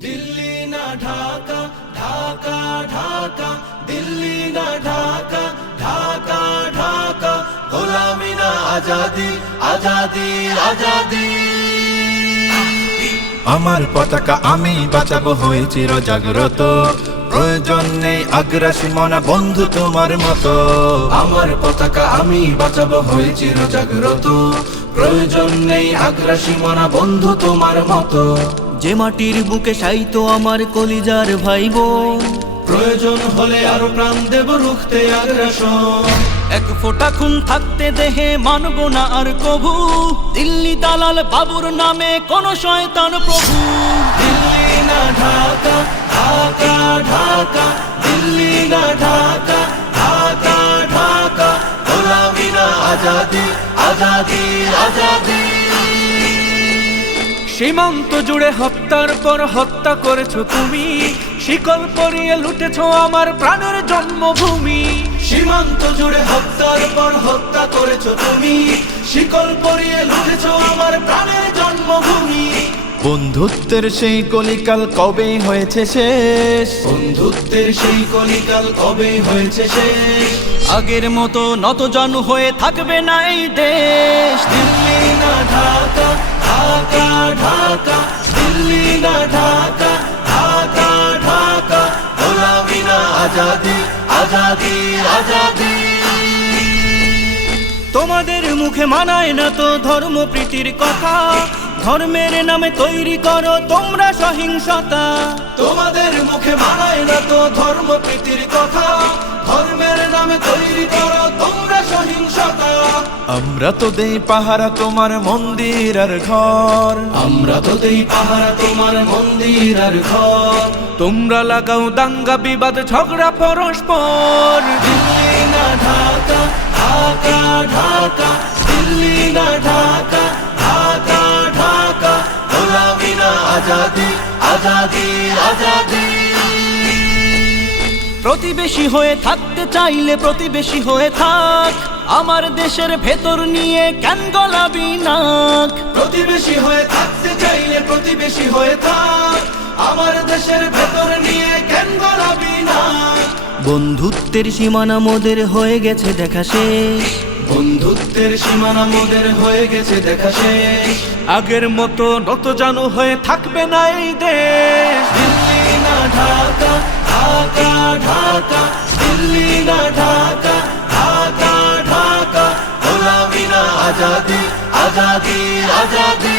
দিল্লি না ঢাকা, ঢাকা ঢাকা, দিল্লি না ঢাকা, ঢাকা ঢাকা, গোলামি না আজাদি, আজাদি আজাদি। আমার পতাকা আমি বাঁচাবো, হয়ে চির জাগ্রত। প্রয়োজন নেই আগ্রাসী মনা বন্ধু তোমার মতো। আমার পতাকা আমি বাঁচাবো, হয়ে চির জাগ্রত। প্রয়োজন নেই আগ্রাসী মনা বন্ধু তোমার মতো। যে মাটির বুকে সাইতো আমার কলিজার ভাইবোন, প্রয়োজন হলে আরো প্রাণ দেব রুখতে আগ্রাসন। এক ফোঁটা খুন থাকতে দেহে মানব না আর কভু। দিল্লি দালাল বাবুর নামে কোন শয়তান প্রভু। দিল্লি না ঢাকা, ঢাকা ঢাকা, দিল্লি না ঢাকা, ঢাকা ঢাকা, গোলামি না আজাদি, আজাদি আজাদি। সীমান্ত জুড়ে হত্যার পর হত্যা করেছো তুমি। শিকল পরিয়ে লুটেছো আমার প্রাণের জন্মভূমি। সীমান্ত জুড়ে হত্যার পর হত্যা করেছো তুমি। শিকল পরিয়ে লুটেছো আমার প্রাণের জন্মভূমি। বন্ধুত্বের সেই কলিকাল কবে হয়েছে শেষ? বন্ধুত্বের সেই কলিকাল কবে হয়েছে শেষ? আগের মতো নতজানু হয়ে থাকবে না এই দেশ। দিল্লি না ঢাকা, ঢাকা ঢাকা, দিল্লি না ঢাকা, ঢাকা ঢাকা, গোলামি না আজাদি, আজাদি আজাদি। তোমাদের মুখে মানায় না তো ধর্মপ্রীতির কথা। ধর্মের নামে তৈরি করো তোমরা সহিংসতা। তোমাদের মুখে মানায় না তো ধর্মপ্রীতির কথা। ধর্মের নামে তৈরি করো তোমরা সহিংসতা। আমরা তো দেই পাহারা তোমার মন্দির আর ঘর। আমরা তো দেই পাহারা তোমার মন্দির আর ঘর। তোমরা লাগাও দাঙ্গা বিবাদ ঝগড়া পরস্পর। দিল্লি না ঢাকা, ঢাকা ঢাকা, দিল্লি না ঢাকা, ঢাকা ঢাকা, গোলামি না আজাদি, আজাদি আজাদি। প্রতিবেশী হয়ে থাকতে চাইলে প্রতিবেশী হয়ে থাক। আমার দেশের ভেতর নিয়ে কেন গলাবি নাক। প্রতিবেশী হয়ে থাকতে চাইলে প্রতিবেশী হয়ে থাক। আমার দেশের ভেতর নিয়ে কেন গলাবি না। বন্ধুত্বের সীমানা মোদের হয়ে গেছে দেখা শেষ। বন্ধুত্বের সীমানা মোদের হয়ে গেছে দেখা শেষ। আগের মতো নতজানু হয়ে থাকবে না এই দেশ। দিল্লি না ঢাকা, ঢাকা ঢাকা, দিল্লি না ঢাকা, ঢাকা ঢাকা, গোলামি না আজাদি, আজাদি আজাদি।